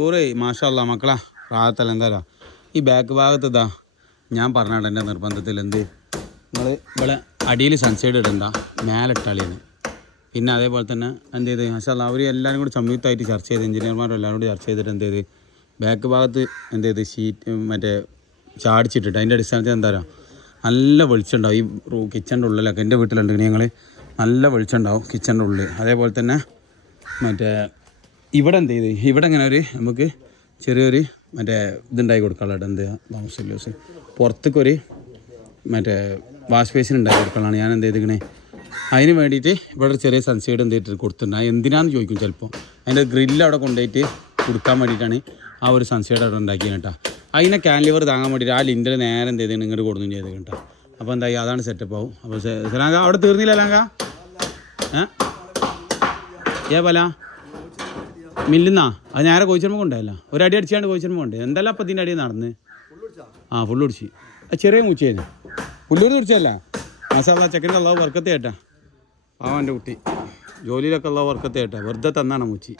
ചോറ് മാഷാ മക്കളാ റാഹത്തല്ല എന്തായാലും ഈ ബാക്ക് ഭാഗത്ത് ഇതാ ഞാൻ പറഞ്ഞാട്ടെ എൻ്റെ നിർബന്ധത്തിൽ എന്ത് നിങ്ങൾ ഇവിടെ അടിയിൽ സൺസൈഡ് ഇടണ്ട മേലെ ഇട്ടാളിയാണ്. പിന്നെ അതേപോലെ തന്നെ എന്ത് ചെയ്ത് മാഷാ അവർ എല്ലാവരും കൂടി സംയുക്തമായിട്ട് ചർച്ച ചെയ്ത് എഞ്ചിനീയർമാരും എല്ലാവരും കൂടി ചർച്ച ചെയ്തിട്ട് എന്ത് ചെയ്ത് ബാക്ക് ഭാഗത്ത് എന്ത് ചെയ്ത് ഷീറ്റ് മറ്റേ ചാടിച്ചിട്ടിട്ട് അതിൻ്റെ അടിസ്ഥാനത്തിൽ എന്താ പറയുക നല്ല വെളിച്ചമുണ്ടാവും ഈ കിച്ചൻ്റെ ഉള്ളിലൊക്കെ. എൻ്റെ വീട്ടിലുണ്ടെങ്കിൽ ഞങ്ങൾ നല്ല വെളിച്ചമുണ്ടാവും കിച്ചൻ്റെ ഉള്ളിൽ. അതേപോലെ തന്നെ മറ്റേ ഇവിടെ എന്ത് ചെയ്ത് ഇവിടെ ഇങ്ങനെ ഒരു നമുക്ക് ചെറിയൊരു മറ്റേ ഇതുണ്ടാക്കി കൊടുക്കാനുള്ളത് എന്ത് താമസില്ല പുറത്തേക്കൊരു മറ്റേ വാഷ് ബേസിൻ ഉണ്ടാക്കി കൊടുക്കാനാണ് ഞാൻ എന്ത് ചെയ്തിരിക്കണേ. അതിന് വേണ്ടിയിട്ട് ഇവിടെ ഒരു ചെറിയ സൺസൈഡ് എന്ത് ചെയ്തിട്ട് കൊടുത്തിട്ടുണ്ട്. അത് എന്തിനാണെന്ന് ചോദിക്കും ചിലപ്പോൾ. അതിൻ്റെ ഗ്രില്ല് അവിടെ കൊണ്ടുപോയിട്ട് കൊടുക്കാൻ വേണ്ടിയിട്ടാണ് ആ ഒരു സൺസൈഡ് അവിടെ ഉണ്ടാക്കിയത് കേട്ടോ. അതിനെ ക്യാൻലിവർ താങ്ങാൻ വേണ്ടിയിട്ട് ആ ലിൻ്റർ നേരെ എന്ത് ചെയ്ത് ഇങ്ങോട്ട് കൊടുക്കും ചെയ്ത് കേട്ടോ. അപ്പോൾ എന്തായി അതാണ് സെറ്റപ്പ് ആവും. അപ്പോൾ സലാങ്ക അവിടെ തീർന്നില്ല ലാങ്ക പല മില്ലുന്നാ അത് നേരെ കോഴിച്ചർമ്മ കൊണ്ടല്ല ഒരടി അടിച്ചാണ്ട് കോഴിച്ചർമ്മ കൊണ്ട് എന്തെല്ലാം അപ്പം ഇതിൻ്റെ അടിയിൽ നടന്ന് ഫുള്ള് കുടിച്ച് ചെറിയ മൂച്ചയായിരുന്നു പുല്ലൂർ കുടിച്ചല്ല. മസാല ചെക്കൻ്റെ അള്ളാഹ് വർക്കത്തെ കേട്ടാ പാവൻ്റെ കുട്ടി ജോലിയിലൊക്കെ ഉള്ള വർക്കത്തെ കേട്ടാ വെറുതെ തന്നാണ് മൂച്ചി.